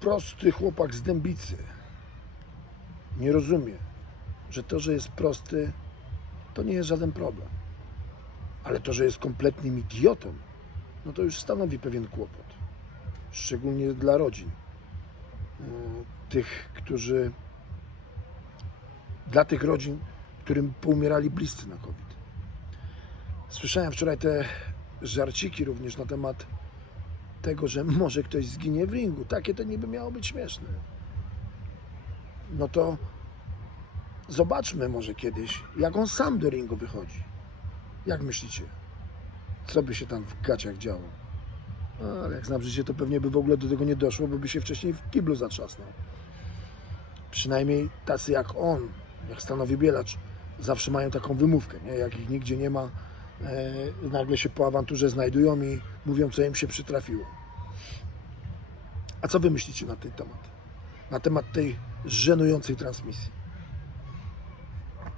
prosty chłopak z dębicy nie rozumie, że to, że jest prosty, to nie jest żaden problem. Ale to, że jest kompletnym idiotą, no to już stanowi pewien kłopot. Szczególnie dla rodzin. e, Tych, którzy. Dla tych rodzin, którym poumierali bliscy na COVID. Słyszałem wczoraj te żarciki również na temat tego, że może ktoś zginie w ringu. Takie to niby miało być śmieszne. No to zobaczmy może kiedyś, jak on sam do ringu wychodzi. Jak myślicie? Co by się tam w gaciach działo? No, Ale jak znam życie, to pewnie by w ogóle do tego nie doszło, bo by się wcześniej w kiblu zatrzasnął. Przynajmniej tacy jak on, jak stanowi Bielacz, zawsze mają taką wymówkę, nie? Jak ich nigdzie nie ma, nagle się po awanturze znajdują i mówią, co im się przytrafiło. A co wy myślicie na ten temat? Na temat tej żenującej transmisji?